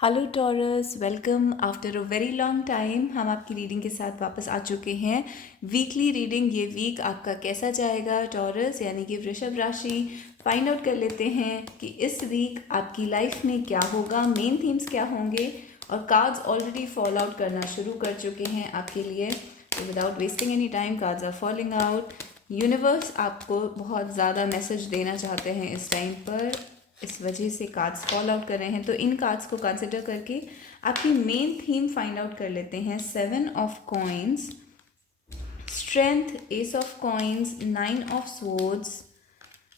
Hello taurus, welcome after a very long time. हम आपकी reading के साथ वापस आ चुके हैं। वीकली रीडिंग, ये वीक आपका कैसा जाएगा टॉरस यानी कि वृषभ राशि। फाइंड आउट कर लेते हैं कि इस वीक आपकी लाइफ में क्या होगा, मेन थीम्स क्या होंगे। और कार्ड्स ऑलरेडी फॉल आउट करना शुरू कर चुके हैं आपके लिए। तो without wasting any time cards are falling out. Universe आपको बहुत ज़्यादा मैसेज देना चाहते हैं इस टाइम पर, इस वजह से कार्ड्स फॉल आउट कर रहे हैं। तो इन कार्ड्स को कंसिडर करके आपकी मेन थीम फाइंड आउट कर लेते हैं। 7 of coins, strength, S of coins, 9 of swords,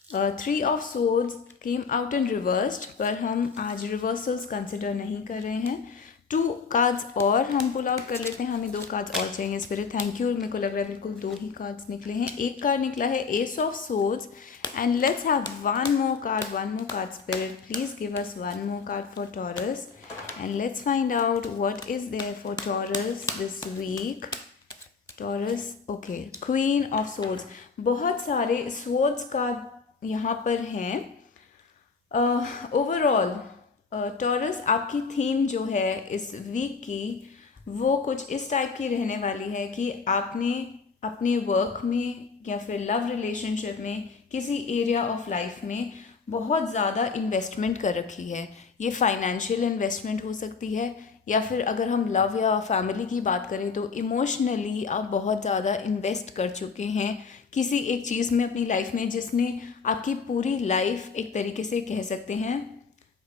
3 of swords came out in reversed, पर हम आज रिवर्सल्स कंसिडर नहीं कर रहे हैं। 2 कार्ड्स और हम पुल आउट कर लेते हैं, हमें 2 कार्ड्स और चाहिए स्पिरिट। थैंक यू, मेरे को लग रहा है बिल्कुल 2 ही कार्ड्स निकले हैं। एक कार्ड निकला है ace of swords and let's have one more card spirit. Please give us one more card for Taurus and let's find out what is there for Taurus this week. Taurus, okay, queen of swords, बहुत सारे swords का यहाँ पर हैं। Overall taurus आपकी theme जो है इस वीक की, वो कुछ इस टाइप की रहने वाली है कि आपने अपने वर्क में या फिर लव रिलेशनशिप में, किसी एरिया ऑफ लाइफ में बहुत ज़्यादा इन्वेस्टमेंट कर रखी है। ये फाइनेंशियल इन्वेस्टमेंट हो सकती है, या फिर अगर हम लव या फैमिली की बात करें तो इमोशनली आप बहुत ज़्यादा इन्वेस्ट कर चुके हैं किसी एक चीज़ में अपनी लाइफ में, जिसने आपकी पूरी लाइफ, एक तरीके से कह सकते हैं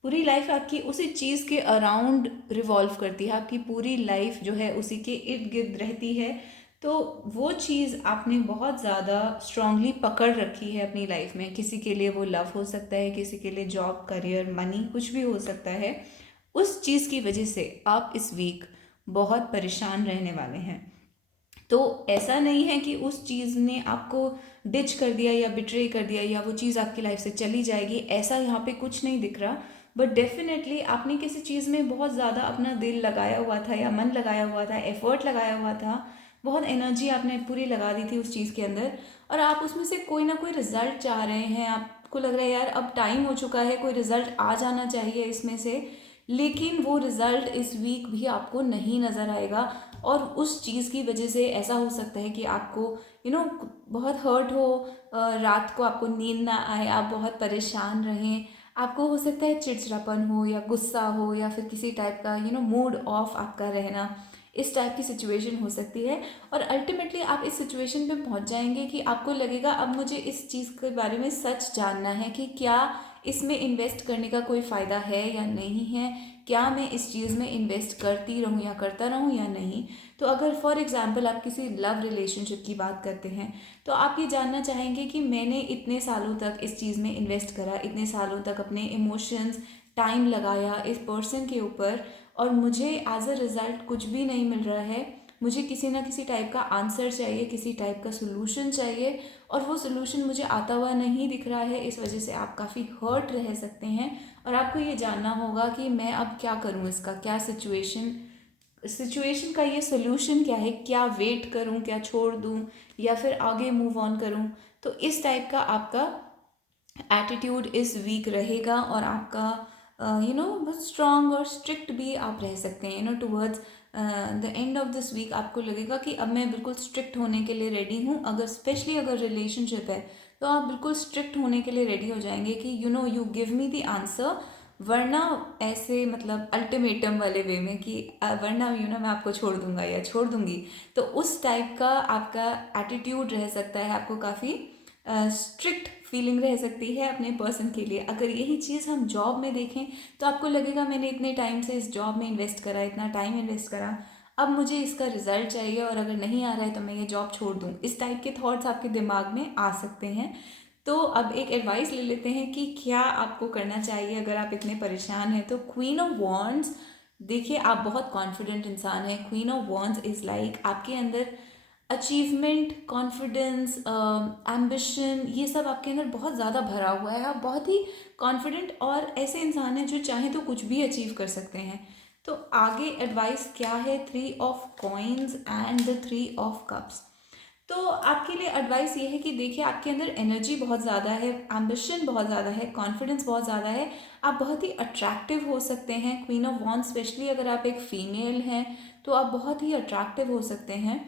पूरी लाइफ आपकी उसी चीज़ के अराउंड रिवॉल्व करती है। आपकी पूरी लाइफ जो है उसी के इर्द गिर्द रहती है। तो वो चीज़ आपने बहुत ज़्यादा स्ट्रांगली पकड़ रखी है अपनी लाइफ में। किसी के लिए वो लव हो सकता है, किसी के लिए जॉब, करियर, मनी, कुछ भी हो सकता है। उस चीज़ की वजह से आप इस वीक बहुत परेशान रहने वाले हैं। तो ऐसा नहीं है कि उस चीज़ ने आपको डिच कर दिया या बिट्रे कर दिया या वो चीज़ आपकी लाइफ से चली जाएगी, ऐसा यहाँ पे कुछ नहीं दिख रहा। बट डेफिनेटली आपने किसी चीज़ में बहुत ज़्यादा अपना दिल लगाया हुआ था या मन लगाया हुआ था, एफर्ट लगाया हुआ था, बहुत एनर्जी आपने पूरी लगा दी थी उस चीज़ के अंदर, और आप उसमें से कोई ना कोई रिजल्ट चाह रहे हैं। आपको लग रहा है यार अब टाइम हो चुका है, कोई रिजल्ट आ जाना चाहिए इसमें से, लेकिन वो रिज़ल्ट इस वीक भी आपको नहीं नज़र आएगा। और उस चीज़ की वजह से ऐसा हो सकता है कि आपको बहुत हर्ट हो, रात को आपको नींद ना आए, आप बहुत परेशान रहें, आपको हो सकता है चिड़चिड़ापन हो या गुस्सा हो या फिर किसी टाइप का मूड ऑफ आपका रहना, इस टाइप की सिचुएशन हो सकती है। और अल्टीमेटली आप इस सिचुएशन पे पहुंच जाएंगे कि आपको लगेगा अब मुझे इस चीज़ के बारे में सच जानना है कि क्या इसमें इन्वेस्ट करने का कोई फ़ायदा है या नहीं है, क्या मैं इस चीज़ में इन्वेस्ट करती रहूँ या करता रहूँ या नहीं। तो अगर फॉर एग्ज़ाम्पल आप किसी लव रिलेशनशिप की बात करते हैं, तो आप ये जानना चाहेंगे कि मैंने इतने सालों तक इस चीज़ में इन्वेस्ट करा, इतने सालों तक अपने इमोशंस, टाइम लगाया इस पर्सन के ऊपर, और मुझे एज अ रिज़ल्ट कुछ भी नहीं मिल रहा है। मुझे किसी ना किसी टाइप का आंसर चाहिए, किसी टाइप का सोल्यूशन चाहिए, और वो सोल्यूशन मुझे आता हुआ नहीं दिख रहा है। इस वजह से आप काफ़ी हर्ट रह सकते हैं, और आपको ये जानना होगा कि मैं अब क्या करूँ, इसका क्या सिचुएशन का ये सोल्यूशन क्या है, क्या वेट करूँ, क्या छोड़ दूँ, या फिर आगे मूव ऑन करूँ। तो इस टाइप का आपका एटीट्यूड इस वीक रहेगा, और आपका बहुत स्ट्रांग और स्ट्रिक्ट भी आप रह सकते हैं। Towards the end of this week आपको लगेगा कि अब मैं बिल्कुल स्ट्रिक्ट होने के लिए रेडी हूँ। अगर स्पेशली अगर रिलेशनशिप है तो आप बिल्कुल स्ट्रिक्ट होने के लिए रेडी हो जाएंगे कि you give me the answer, वरना ऐसे मतलब अल्टीमेटम वाले वे में कि वरना मैं आपको छोड़ दूंगा या छोड़ दूंगी। तो उस टाइप का आपका एटीट्यूड रह सकता है, आपको काफ़ी स्ट्रिक्ट फीलिंग रह सकती है अपने पर्सन के लिए। अगर यही चीज़ हम जॉब में देखें तो आपको लगेगा मैंने इतने टाइम से इस जॉब में इन्वेस्ट करा, इतना टाइम इन्वेस्ट करा, अब मुझे इसका रिजल्ट चाहिए, और अगर नहीं आ रहा है तो मैं ये जॉब छोड़ दूँ। इस टाइप के थॉट्स आपके दिमाग में आ सकते हैं। तो अब एक एडवाइस ले लेते हैं कि क्या आपको करना चाहिए अगर आप इतने परेशान हैं। तो क्वीन ऑफ वॉन्ड्स, देखिए आप बहुत कॉन्फिडेंट इंसान हैं। Queen of wands is like आपके अंदर अचीवमेंट, कॉन्फिडेंस, एम्बिशन, ये सब आपके अंदर बहुत ज़्यादा भरा हुआ है। आप बहुत ही कॉन्फिडेंट और ऐसे इंसान हैं जो चाहें तो कुछ भी अचीव कर सकते हैं। तो आगे एडवाइस क्या है, 3 of coins and the 3 of cups. तो आपके लिए एडवाइस ये है कि देखिए आपके अंदर एनर्जी बहुत ज़्यादा है, एम्बिशन बहुत ज़्यादा है, कॉन्फिडेंस बहुत ज़्यादा है, आप बहुत ही अट्रैक्टिव हो सकते हैं। क्वीन ऑफ वॉन्ड्स स्पेशली अगर आप एक फीमेल हैं तो आप बहुत ही अट्रैक्टिव हो सकते हैं।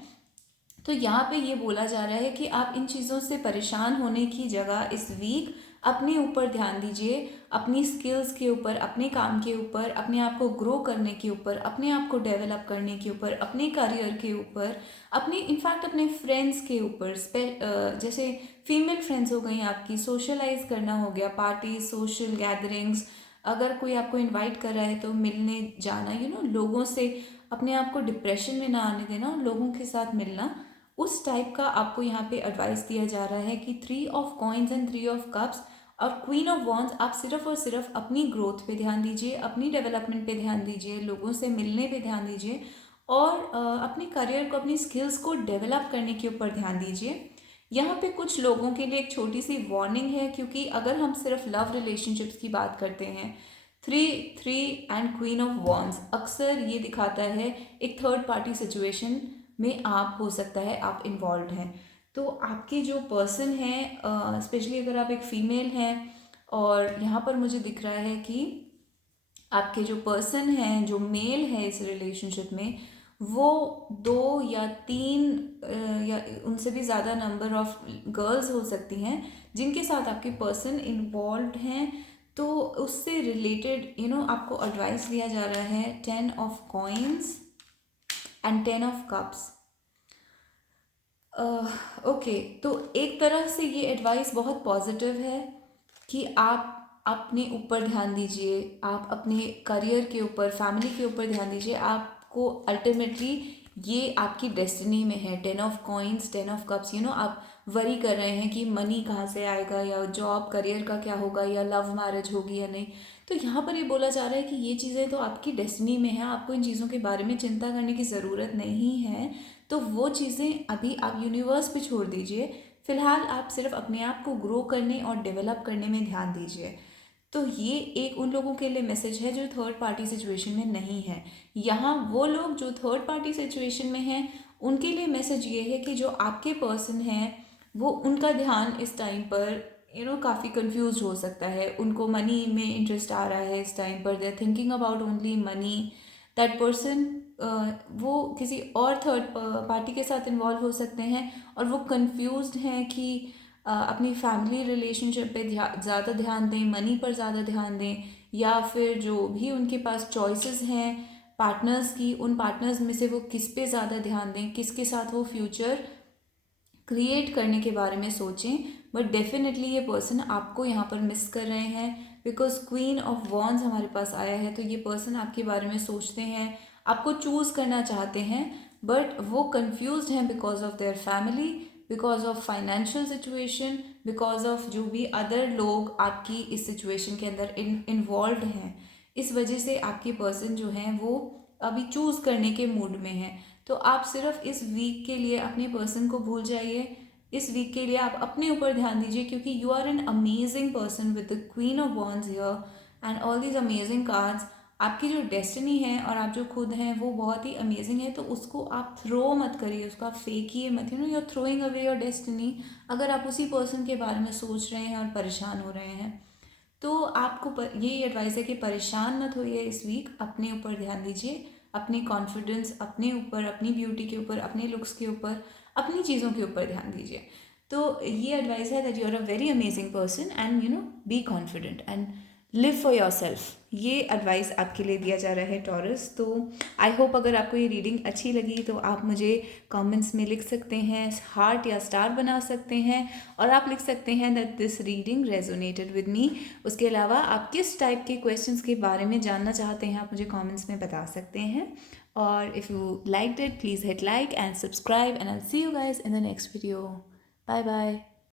तो यहाँ पे ये बोला जा रहा है कि आप इन चीज़ों से परेशान होने की जगह इस वीक अपने ऊपर ध्यान दीजिए, अपनी स्किल्स के ऊपर, अपने काम के ऊपर, अपने आप को ग्रो करने के ऊपर, अपने आप को डेवलप करने के ऊपर, अपने करियर के ऊपर, अपने इनफैक्ट अपने फ्रेंड्स के ऊपर। जैसे फीमेल फ्रेंड्स हो गई आपकी, सोशलाइज करना हो गया, पार्टी, सोशल गैदरिंग्स, अगर कोई आपको इनवाइट कर रहा है तो मिलने जाना, लोगों से, अपने आप को डिप्रेशन में ना आने देना, लोगों के साथ मिलना, उस टाइप का आपको यहाँ पे एडवाइस दिया जा रहा है कि 3 of coins and 3 of cups और क्वीन ऑफ वॉन्ड्स, आप सिर्फ और सिर्फ अपनी ग्रोथ पे ध्यान दीजिए, अपनी डेवलपमेंट पे ध्यान दीजिए, लोगों से मिलने पे ध्यान दीजिए और अपने करियर को, अपनी स्किल्स को डेवलप करने के ऊपर ध्यान दीजिए। यहाँ पे कुछ लोगों के लिए एक छोटी सी वार्निंग है, क्योंकि अगर हम सिर्फ लव रिलेशनशिप्स की बात करते हैं, 3 एंड क्वीन ऑफ वॉन्ड्स अक्सर ये दिखाता है एक थर्ड पार्टी सिचुएशन में आप हो सकता है आप इन्वॉल्व हैं। तो आपके जो पर्सन है, स्पेशली अगर आप एक फीमेल हैं, और यहाँ पर मुझे दिख रहा है कि आपके जो पर्सन हैं, जो मेल है इस रिलेशनशिप में, वो 2 या 3 या उनसे भी ज़्यादा नंबर ऑफ गर्ल्स हो सकती हैं जिनके साथ आपके पर्सन इन्वॉल्व हैं। तो उससे रिलेटेड आपको एडवाइस दिया जा रहा है 10 of coins and 10 of cups. Okay, तो एक तरह से ये एडवाइस बहुत पॉजिटिव है कि आप अपने ऊपर ध्यान दीजिए, आप अपने करियर के ऊपर, फैमिली के ऊपर ध्यान दीजिए। आपको अल्टीमेटली ये आपकी डेस्टिनी में है। 10 ऑफ कॉइन्स 10 ऑफ कप्स, आप वरी कर रहे हैं कि मनी कहाँ से आएगा, या जॉब करियर का क्या होगा, या लव मैरिज होगी या नहीं। तो यहाँ पर ये बोला जा रहा है कि ये चीज़ें तो आपकी डेस्टिनी में है, आपको इन चीज़ों के बारे में चिंता करने की ज़रूरत नहीं है। तो वो चीज़ें अभी आप यूनिवर्स पे छोड़ दीजिए। फिलहाल आप सिर्फ अपने आप को ग्रो करने और डेवलप करने में ध्यान दीजिए। तो ये एक उन लोगों के लिए मैसेज है जो थर्ड पार्टी सिचुएशन में नहीं है। यहाँ वो लोग जो थर्ड पार्टी सिचुएशन में हैं, उनके लिए मैसेज ये है कि जो आपके पर्सन हैं, वो उनका ध्यान इस टाइम पर काफ़ी कंफ्यूज हो सकता है। उनको मनी में इंटरेस्ट आ रहा है इस टाइम पर, they are thinking about only money. That person वो किसी और थर्ड पार्टी के साथ इन्वॉल्व हो सकते हैं, और वो कंफ्यूज्ड हैं कि अपनी फैमिली रिलेशनशिप पे ज़्यादा ध्यान दें, मनी पर ज़्यादा ध्यान दें, या फिर जो भी उनके पास चॉइसेस हैं पार्टनर्स की, उन पार्टनर्स में से वो किस पे ज़्यादा ध्यान दें, किसके साथ वो फ्यूचर क्रिएट करने के बारे में सोचें। बट डेफिनेटली ये पर्सन आपको यहाँ पर मिस कर रहे हैं, बिकॉज क्वीन ऑफ वॉन्ड्स हमारे पास आया है। तो ये पर्सन आपके बारे में सोचते हैं, आपको चूज़ करना चाहते हैं, बट वो कंफ्यूज्ड हैं because of their family, because of financial situation, because of जो भी अदर लोग आपकी इस सिचुएशन के अंदर इन्वॉल्व हैं। इस वजह से आपके पर्सन जो हैं वो अभी चूज़ करने के मूड में हैं। तो आप सिर्फ इस वीक के लिए अपने पर्सन को भूल जाइए। इस वीक के लिए आप अपने ऊपर ध्यान दीजिए, क्योंकि you are an amazing person with the queen of wands here and all these amazing cards. आपकी जो डेस्टिनी है और आप जो खुद हैं वो बहुत ही अमेजिंग है। तो उसको आप थ्रो मत करिए, उसको आप फेंकिए मत। You are throwing away your destiny अगर आप उसी पर्सन के बारे में सोच रहे हैं और परेशान हो रहे हैं। तो आपको यही एडवाइस है कि परेशान मत होइए इस वीक, अपने ऊपर ध्यान दीजिए, अपने कॉन्फिडेंस, अपने ऊपर, अपनी ब्यूटी के ऊपर, अपने लुक्स के ऊपर, अपनी चीज़ों के ऊपर ध्यान दीजिए। तो ये एडवाइस है that you are a very amazing person and be confident and live for yourself. ये एडवाइस आपके लिए दिया जा रहा है टॉरस। तो आई होप अगर आपको ये रीडिंग अच्छी लगी तो आप मुझे कमेंट्स में लिख सकते हैं, हार्ट या स्टार बना सकते हैं, और आप लिख सकते हैं that this reading resonated with me. उसके अलावा आप किस टाइप के क्वेश्चंस के बारे में जानना चाहते हैं आप मुझे कमेंट्स में बता सकते हैं। और if you liked it please hit like and subscribe and I will see you guys in the next video. Bye bye.